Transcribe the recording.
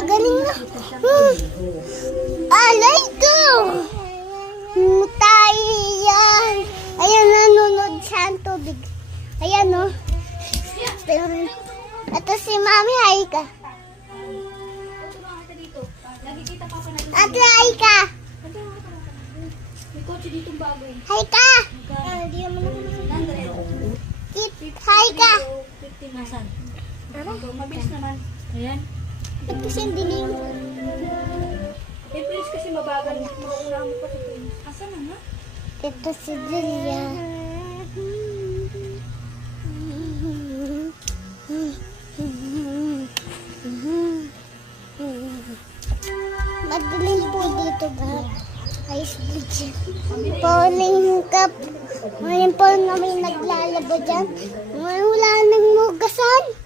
Gagaling na. Alay ko. Tayo yan. Ayan, nanonood siya ang tubig. Ayan, no. Ito si Mami, hi ka. Ate, hi ka. May kotse dito bago eh. Hi ka. Hindi naman ako nasa Hi ka. 50 nasan? Mabilis naman. Ayan. Ito si dilim. Eh, please kasi mabagal. Mauna mo pa ito. Asan na nga? Ito si Delia. Madilim po dito guys. Ice bridge. Pauling cup. Ngayon po namin naglalaba dyan. Ngayon wala nang mugasan.